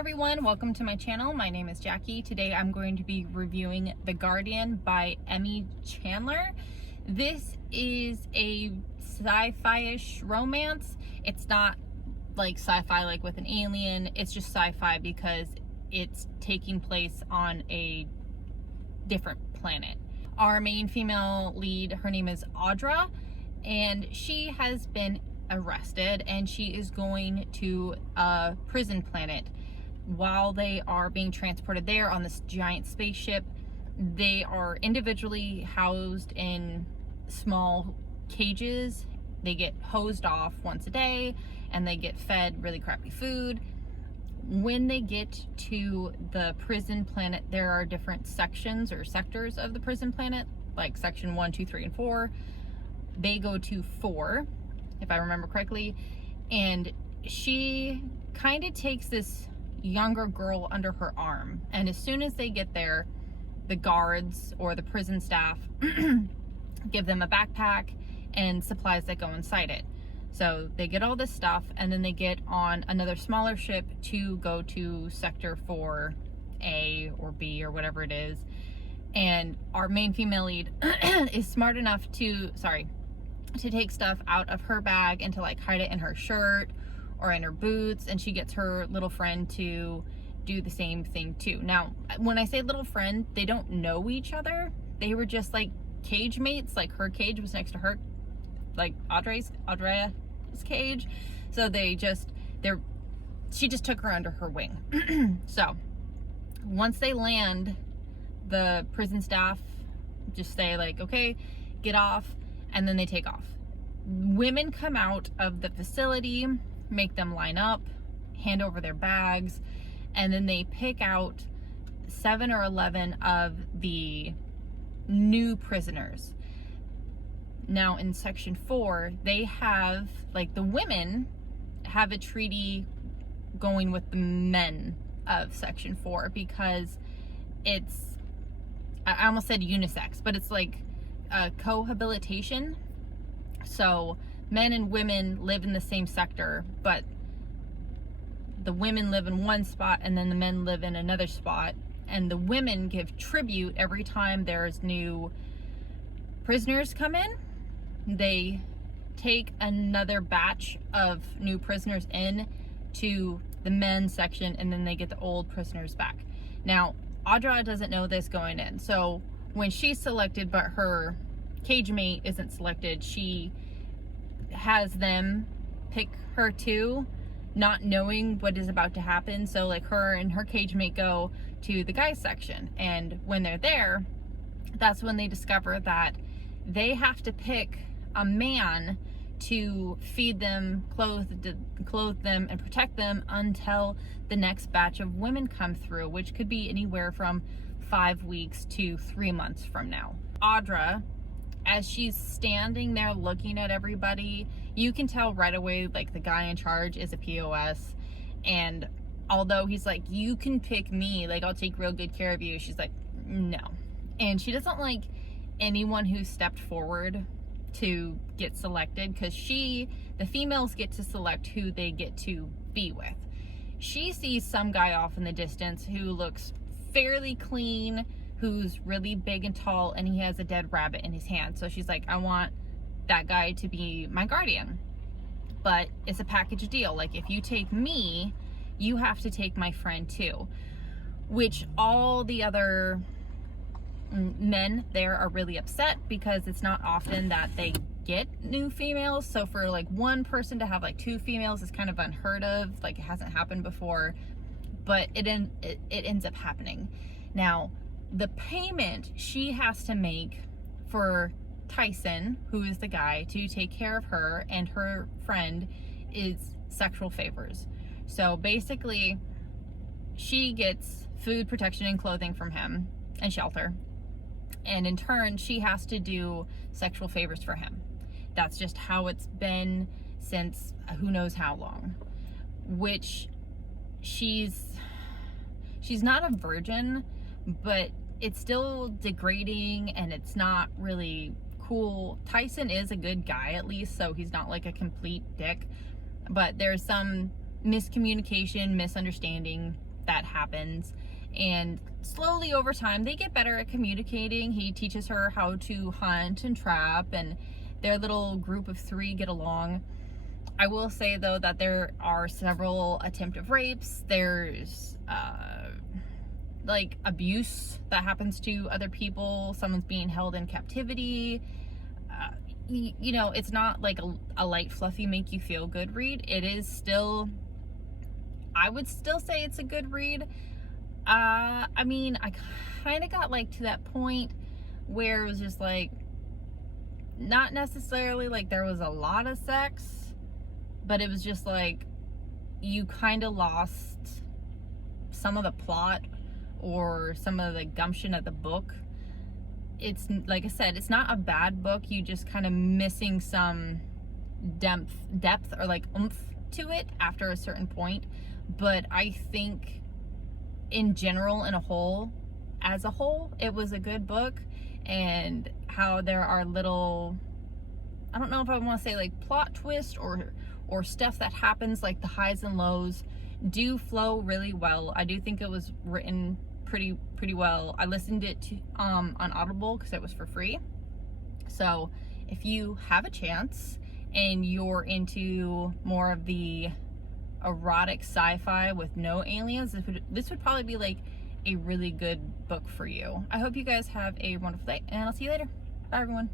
everyone, welcome to my channel. My name is Jackie. Today I'm going to be reviewing The Guardian by Emmy Chandler. This is a sci-fi-ish romance. It's not like sci-fi like with an alien, it's just sci-fi because it's taking place on a different planet. Our main female lead, her name is Audra, and she has been arrested and she is going to a prison planet. While they are being transported there on this giant spaceship, they are individually housed in small cages. They get hosed off once a day and they get fed really crappy food. When they get to the prison planet, there are different sections or sectors of the prison planet, like section 1, 2, 3, and 4. They go to 4, if I remember correctly, and she kind of takes this younger girl under her arm, and as soon as they get there, the guards or the prison staff give them a backpack and supplies that go inside it. So they get all this stuff, and then they get on another smaller ship to go to sector 4A or B or whatever it is. And our main female lead is smart enough to take stuff out of her bag and to like hide it in her shirt or in her boots, and she gets her little friend to do the same thing too. Now, when I say little friend, they don't know each other. They were just like cage mates. Like her cage was next to her, like Audra's cage. So she just took her under her wing. So once they land, the prison staff just say like, okay, get off, and then they take off. Women come out of the facility, make them line up, hand over their bags, and then they pick out 7 or 11 of the new prisoners. Now in section 4, they have, like, the women have a treaty going with the men of section 4 because it's, I almost said unisex, but it's like a cohabitation. So men and women live in the same sector, but the women live in one spot and then the men live in another spot, and the women give tribute every time there's new prisoners come in. They take another batch of new prisoners in to the men's section, and then they get the old prisoners back. Now, Audra doesn't know this going in, so when she's selected but her cage mate isn't selected, she has them pick her too, not knowing what is about to happen. So like her and her cage mate go to the guys section, and when they're there, that's when they discover that they have to pick a man to feed them, clothe them, and protect them until the next batch of women come through, which could be anywhere from 5 weeks to 3 months from now. Audra, as she's standing there looking at everybody, you can tell right away like the guy in charge is a POS, and although he's like, you can pick me, like I'll take real good care of you, she's like, no. And she doesn't like anyone who stepped forward to get selected, because the females get to select who they get to be with. She sees some guy off in the distance who looks fairly clean, who's really big and tall, and he has a dead rabbit in his hand. So she's like, I want that guy to be my guardian. But it's a package deal. Like, if you take me, you have to take my friend too. Which all the other men there are really upset, because it's not often that they get new females. So for like one person to have like 2 females is kind of unheard of. Like, it hasn't happened before, but it ends up happening. Now, the payment she has to make for Tyson, who is the guy, to take care of her and her friend, is sexual favors. So basically, she gets food, protection, and clothing from him, and shelter. And in turn, she has to do sexual favors for him. That's just how it's been since who knows how long. Which she's not a virgin, but it's still degrading and it's not really cool. Tyson is a good guy at least, so he's not like a complete dick, but there's some miscommunication, misunderstanding that happens. And slowly over time, they get better at communicating. He teaches her how to hunt and trap, and their little group of 3 get along. I will say though that there are several attempted rapes. There's like abuse that happens to other people. Someone's being held in captivity. You know, it's not like a light, fluffy, make you feel good read. It is still, I would still say it's a good read. I mean, I kind of got like to that point where it was just like, not necessarily like there was a lot of sex, but it was just like you kind of lost some of the plot or some of the gumption of the book. It's like I said, it's not a bad book. You just kind of missing some depth or like oomph to it after a certain point. But I think in general, as a whole, it was a good book. And how there are little, I don't know if I want to say like plot twist or stuff that happens, like the highs and lows do flow really well. I do think it was written pretty well. I listened it to on Audible because it was for free. So if you have a chance and you're into more of the erotic sci-fi with no aliens, this would probably be like a really good book for you. I hope you guys have a wonderful day, and I'll see you later. Bye everyone.